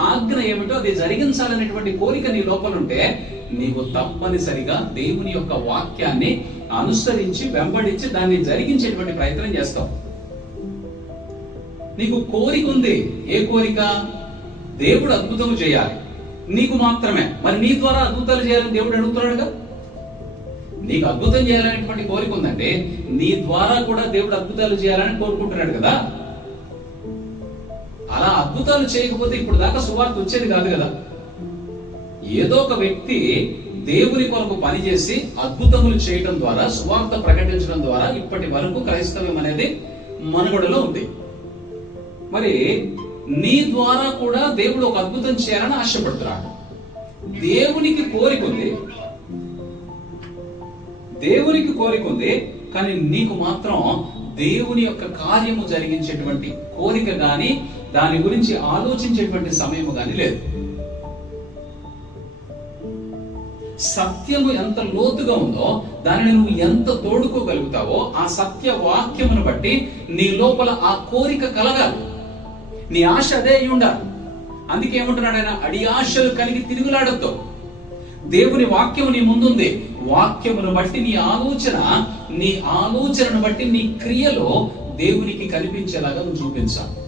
ఆజ్ఞ ఏమిటో అది జరిగించాలనేటువంటి కోరిక నీ లోపల ఉంటే నీవు తప్పనిసరిగా దేవుని యొక్క వాక్యాన్ని అనుసరించి వెంబడించి దాన్ని జరిగించేటువంటి ప్రయత్నం చేస్తావు. నీకు కోరిక ఉంది. ఏ కోరిక? దేవుడు అద్భుతం చేయాలి నీకు మాత్రమే. మరి నీ ద్వారా అద్భుతాలు చేయాలని దేవుడు అడుగుతున్నాడుగా. నీకు అద్భుతం చేయాలనేటువంటి కోరిక ఉందంటే నీ ద్వారా కూడా దేవుడు అద్భుతాలు చేయాలని కోరుకుంటున్నాడు కదా. అలా అద్భుతాలు చేయకపోతే ఇప్పుడు దాకా సువార్త వచ్చేది కాదు కదా. ఏదో ఒక వ్యక్తి దేవుని కొరకు పనిచేసి అద్భుతములు చేయడం ద్వారా, సువార్త ప్రకటించడం ద్వారా ఇప్పటి వరకు క్రైస్తవ్యం అనేది మనుగడలో ఉంది. మరి నీ ద్వారా కూడా దేవుడు ఒక అద్భుతం చేయాలని ఆశపడుతున్నాడు. దేవునికి కోరిక ఉంది, కానీ నీకు మాత్రం దేవుని యొక్క కార్యము జరిగించేటువంటి కోరిక గాని, దాని గురించి ఆలోచించేటువంటి సమయము గాని లేదు. సత్యము ఎంత లోతుగా ఉందో దానిని నువ్వు ఎంత తోడుకోగలుగుతావో ఆ సత్య వాక్యమును బట్టి నీ లోపల ఆ కోరిక కలగాలి. నీ ఆశ అదే అయి ఉండాలి. అందుకే ఏమంటున్నాడు ఆయన, అడి ఆశలు కలిగి తిరుగులాడొద్దు. దేవుని వాక్యము నీ ముందుంది. వాక్యమును బట్టి నీ ఆలోచనను బట్టి నీ క్రియలో దేవునికి కనిపించేలాగా నువ్వు చూపించాలి.